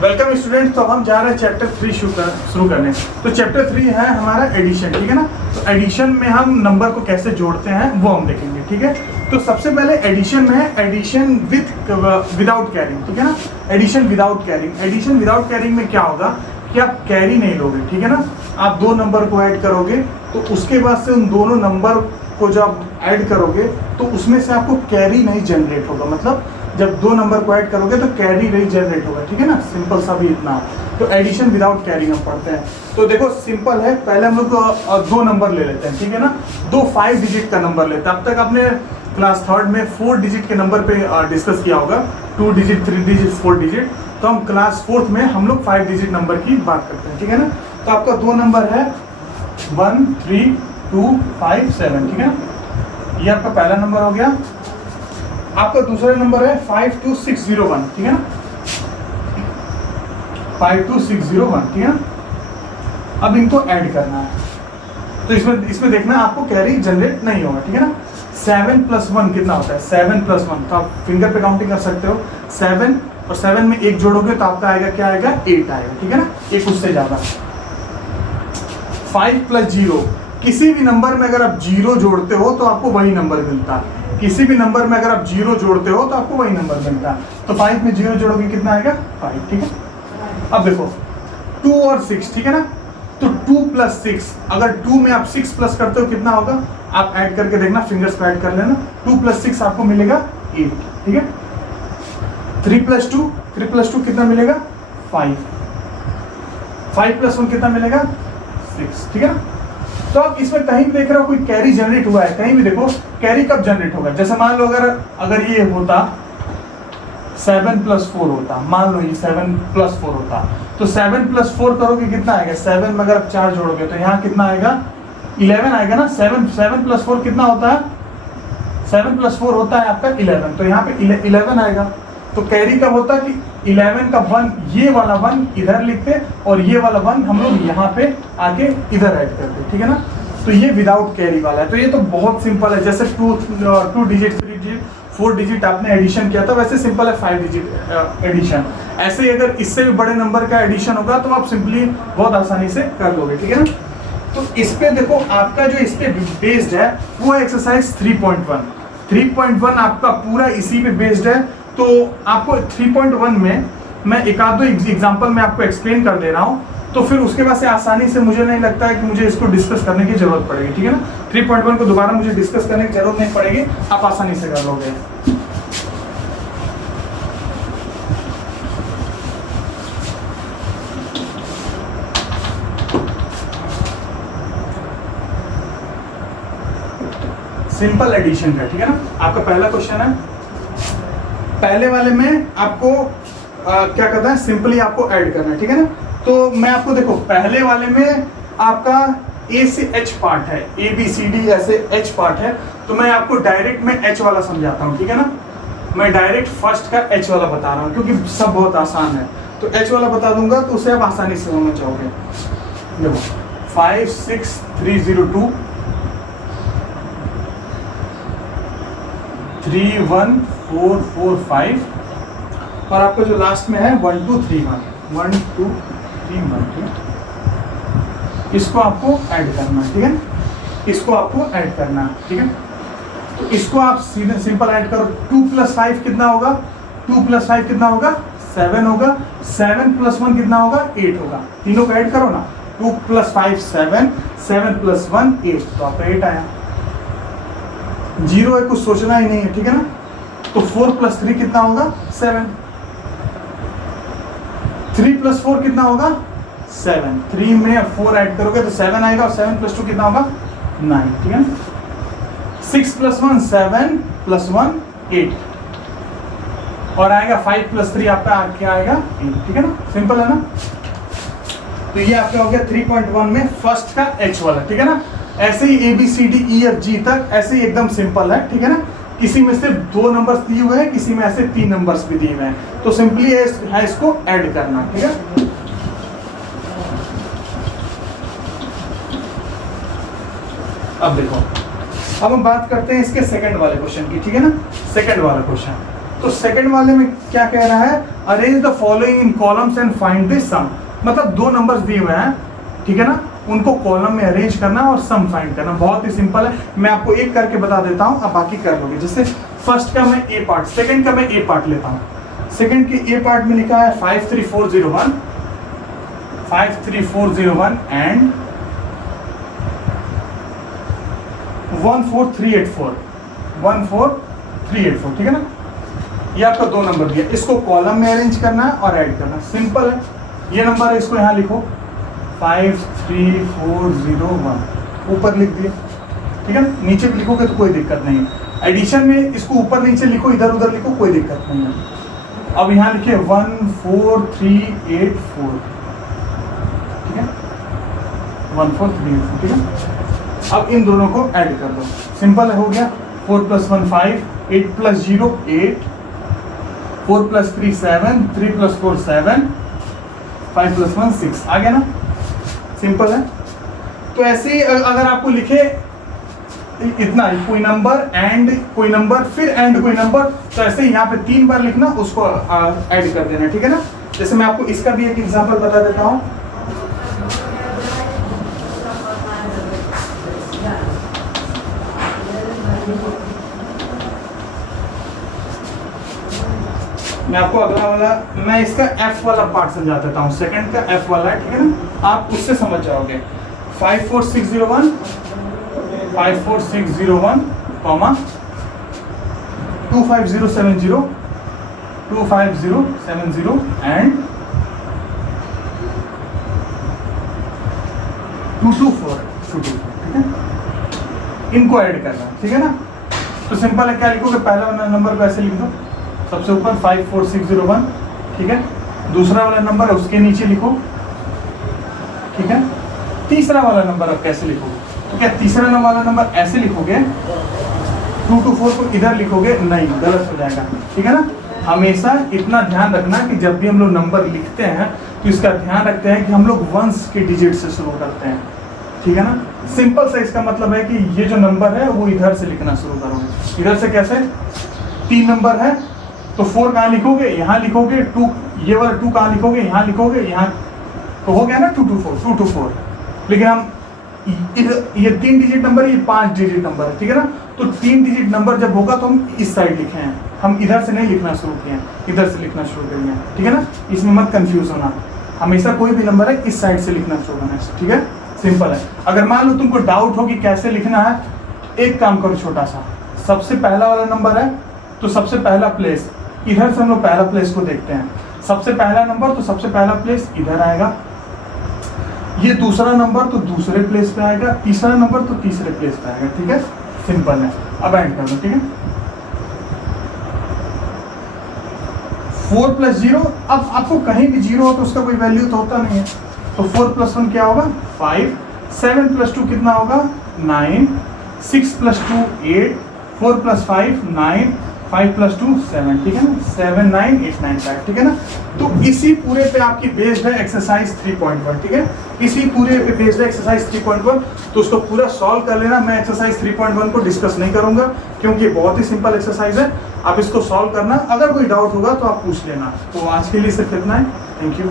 Welcome students. तो हम जा रहे हैं चैप्टर 3 शुरू करने। तो चैप्टर 3 है हमारा एडिशन, ठीक है ना। तो एडिशन में हम नंबर को कैसे जोड़ते हैं वो हम देखेंगे, ठीक है। तो सबसे पहले एडिशन में है एडिशन विदाउट कैरिंग, ठीक है ना। Addition without carrying, addition without carrying में क्या होगा कि आप कैरी नहीं लोगे, ठीक है ना। आप दो नंबर को ऐड करोगे तो उसके बाद से उन दोनों नंबर को जब आप ऐड करोगे तो उसमें से आपको कैरी नहीं जनरेट होगा। मतलब जब दो नंबर को ऐड करोगे तो कैरी नहीं जनरेट होगा, ठीक है ना। सिंपल सा भी इतना। तो एडिशन विदाउट कैरी हम पढ़ते हैं। तो देखो सिंपल है, पहले हम लोग दो नंबर ले लेते हैं, ठीक है ना। दो 5 डिजिट का नंबर लेते हैं। अब तक आपने क्लास 3 में 4 डिजिट के नंबर पे डिस्कस किया होगा, 2 डिजिट, 3 डिजिट, 4 डिजिट। तो हम क्लास 4 में हम लोग 5 डिजिट नंबर की बात करते हैं, ठीक है ना। तो आपका दो नंबर है 1 3 2 5 7, ठीक है ना। ये आपका पहला नंबर हो गया। आपका दूसरा नंबर है 52601, ठीक है ना। 52601, ठीक है ना। अब इनको ऐड करना है। तो इसमें देखना आपको कैरी जनरेट नहीं होगा, ठीक है ना। 7 + 1 कितना होता है? 7 + 1, तो आप फिंगर पे काउंटिंग कर सकते हो। 7 और 7 में 1 जोड़ोगे तो आपका आएगा, क्या आएगा? 8 आएगा, ठीक है ना। एक उससे ज्यादा। 5 + 0, किसी भी नंबर में अगर आप 0 जोड़ते हो तो आपको वही नंबर मिलता है। किसी भी नंबर में अगर आप 0 जोड़ते हो तो आपको वही नंबर मिलता है। तो 5 में 0 जोड़ोगे कितना आएगा? 5, ठीक है। अब देखो 2 और 6, ठीक है ना। तो 2 + 6, अगर 2 में आप 6 प्लस करते हो कितना होगा? आप ऐड करके देखना, फिंगर्स पे ऐड कर लेना। 2 + 6 आपको मिलेगा 8, ठीक है। 3 + 2 कितना मिलेगा? 5। 5 + 1 कितना मिलेगा? 6, ठीक है ना। तो आप इसमें कहीं भी देख रहे हो कोई कैरी जनरेट हुआ है, कहीं भी देखो कैरी कब जनरेट होगा। जैसे मान लो अगर ये होता 7 + 4 होता, मान लो ये 7 + 4 होता, तो 7 + 4 करोगे कितना आएगा? 7 में अगर आप 4 जोड़ोगे तो यहाँ कितना आएगा? 11 आएगा ना। 7 + 4 कितना होता है? 7 + 4 होता है आपका 11, तो यहाँ पे 11 आएगा। तो कैरी कब होता कि 11 का 1, ये वाला 1 इधर लिखते और ये वाला 1 हम लोग यहाँ पे आके इधर ऐड करते, ठीक है ना। तो ये विदाउट कैरी वाला है। तो ये तो बहुत सिंपल है। जैसे 2 डिजिट, 3 डिजिट, 4 डिजिट आपने एडिशन किया था, वैसे सिंपल है 5 डिजिट एडिशन। ऐसे ही अगर इससे भी बड़े नंबर का एडिशन होगा तो आप सिंपली बहुत आसानी से कर लोगे, ठीक है ना। तो इस पे देखो आपका जो इस पे बेस्ड है वो है एक्सरसाइज 3.1। 3.1 आपका पूरा इसी पे बेस्ड है। तो आपको 3.1 में मैं एक आध दो एग्जाम्पल में आपको एक्सप्लेन कर दे रहा हूँ, तो फिर उसके बाद से आसानी से मुझे नहीं लगता है कि मुझे इसको डिस्कस करने की जरूरत पड़ेगी, ठीक है ना। 3.1 को दोबारा मुझे डिस्कस करने की जरूरत नहीं पड़ेगी, आप आसानी से कर लोगे। सिंपल एडिशन का, ठीक है ना। आपका पहला क्वेश्चन है, पहले वाले में आपको क्या करना है? सिंपली आपको ऐड करना है, ठीक है ना। तो मैं आपको देखो पहले वाले में आपका A से H पार्ट है, ABCD ऐसे H पार्ट है। तो मैं आपको डायरेक्ट में H वाला समझाता हूँ, ठीक है ना। मैं डायरेक्ट फर्स्ट का H वाला बता रहा हूँ क्योंकि सब बहुत आसान है। तो H वाला बता दूंगा तो उसे आप आसानी से समझ जाओगे। देखो 5 6 3 0 2 3 1 4 4 5 और आपका जो लास्ट में है 1 2 3 1 1 2 3 1, ठीक है। इसको आपको ऐड करना है, ठीक है। इसको आपको ऐड करना है, ठीक है। तो इसको आप सीधे सिंपल ऐड करो। 2 + 5 कितना होगा? 2 + 5 कितना होगा? 7 होगा। 7 + 1 कितना होगा? 8 होगा। तीनों को ऐड करो ना। 2 + 5 7, 7 + 1 8, तो आपका 8 आया। 0 है, कुछ सोचना ही नहीं है, ठीक है ना। तो 4 + 3 कितना होगा? 7। 3 + 4 कितना होगा? 7। 3 में 4 ऐड करोगे तो 7 आएगा और 7 + 2 कितना होगा? 9, ठीक है। 6 + 1 7 + 1 8 और आएगा 5 + 3 आपका क्या आएगा? 8, ठीक है ना। सिंपल है ना। तो ये आपका हो गया 3.1 में फर्स्ट का H वाला, ठीक है ना। ऐसे ही ABCDEFG तक ऐसे ही एकदम सिंपल है, ठीक है ना। किसी में सिर्फ 2 नंबर्स दिए हुए हैं, किसी में ऐसे 3 नंबर्स भी दिए हुए हैं। तो सिंपली है इसको ऐड करना, ठीक है। अब देखो, अब हम बात करते हैं इसके सेकंड वाले क्वेश्चन की, ठीक है ना। सेकंड वाला क्वेश्चन तो सेकंड वाले में क्या कह रहा है, arrange the following in columns and find the sum. मतलब दो नंबर्स दिए हुए हैं, ठीक है ना, उनको कॉलम में अरेंज करना और सम फाइंड करना। बहुत ही सिंपल है, मैं आपको एक करके बता देता हूं, आप बाकी कर लोगे। जैसे फर्स्ट का मैं ए पार्ट, सेकंड का मैं ए पार्ट लेता हूं। सेकंड के ए पार्ट में लिखा है 53401 एंड 14384, 14384, ठीक है ना। ये आपका दो नंबर दिया, इसको कॉलम में अरेंज करना है और ऐड करना है, सिंपल है। ये नंबर है, इसको यहाँ लिखो 53401, ऊपर लिख दिए, ठीक है। नीचे भी लिखोगे तो कोई दिक्कत नहीं है। एडिशन में इसको ऊपर नीचे लिखो, इधर उधर लिखो, कोई दिक्कत नहीं है। अब यहाँ लिखिए 14384, ठीक है, 14384, ठीक है। अब इन दोनों को ऐड कर दो, सिंपल हो गया। 4 + 1 5, 8 + 0 8, 4 + 3 7, 3 + 4 7, 5 + 1 6, आ गया ना, सिंपल है। तो ऐसे ही अगर आपको लिखे इतना ही, कोई नंबर एंड कोई नंबर फिर एंड कोई नंबर, तो ऐसे ही यहाँ पे 3 बार लिखना, उसको ऐड कर देना, ठीक है ना। जैसे मैं आपको इसका भी एक एग्जांपल बता देता हूँ। मैं आपको अगला वाला, मैं इसका F वाला पार्ट समझा देता हूँ। सेकंड का F वाला है, ठीक है ना, आप उससे समझ जाओगे। 54601, 54601, 25070, 25070 एंड 224, ठीक है। इनको ऐड करना है, ठीक है ना। तो सिंपल है, क्या लिखोगे, पहला वाला नंबर को ऐसे लिख दो, सबसे ऊपर 54601, ठीक है। दूसरा वाला नंबर है उसके नीचे लिखो, ठीक है। तीसरा वाला नंबर अब कैसे लिखोगे, तो क्या तीसरा वाला नंबर ऐसे लिखोगे, 224 को इधर लिखोगे, नहीं, गलत हो जाएगा, ठीक है ना। हमेशा इतना ध्यान रखना कि जब भी हम लोग नंबर लिखते हैं तो इसका ध्यान रखते हैं कि हम लोग वंस के डिजिट से शुरू करते हैं, ठीक है ना। सिंपल सा इसका मतलब है कि ये जो नंबर है वो इधर से लिखना शुरू करोगे। इधर से कैसे, 3 नंबर है तो 4 कहाँ लिखोगे, यहाँ लिखोगे। 2, ये वाला 2 कहाँ लिखोगे, यहाँ लिखोगे, यहाँ तो हो गया ना 224। लेकिन हम ये 3 डिजिट नंबर, ये 5 डिजिट नंबर है, ठीक है ना। तो 3 डिजिट नंबर जब होगा तो हम इस साइड लिखे हैं, हम इधर से नहीं लिखना शुरू किए हैं, इधर से लिखना शुरू करेंगे, ठीक है ना। इसमें मत कंफ्यूज होना, हमेशा कोई भी नंबर है इस साइड से लिखना शुरू करना है, ठीक है, सिंपल है। अगर मान लो तुमको डाउट हो कि कैसे लिखना है, एक काम करो छोटा सा, सबसे पहला वाला नंबर है तो सबसे पहला प्लेस, इधर से हम लोग पहला प्लेस को देखते हैं। सबसे पहला नंबर तो सबसे पहला प्लेस इधर आएगा, ये दूसरा नंबर तो दूसरे प्लेस पे आएगा, तीसरा नंबर तो तीसरे प्लेस पे आएगा, ठीक है, सिंपल है। अब ऐड कर दो, ठीक है। 4 + 0, अब आपको कहीं भी 0 हो तो उसका कोई वैल्यू तो होता नहीं है, तो 4 + 1 क्या होगा, 5, 7 + 2 कितना होगा, 9, 6 + 2 8, 4 + 5 9, 5 + 2 7, ठीक है ना, 7 9 8 9 5, ठीक है ना। तो इसी पूरे पे आपकी बेस्ड है एक्सरसाइज 3.1, ठीक है, इसी पूरे पे बेस्ड है एक्सरसाइज 3.1। तो उसको पूरा सॉल्व कर लेना। मैं एक्सरसाइज 3.1 को डिस्कस नहीं करूंगा क्योंकि ये बहुत ही सिंपल एक्सरसाइज है। आप इसको सॉल्व करना, अगर कोई डाउट होगा तो आप पूछ लेना। तो आज के लिए सिर्फ इतना है, थैंक यू।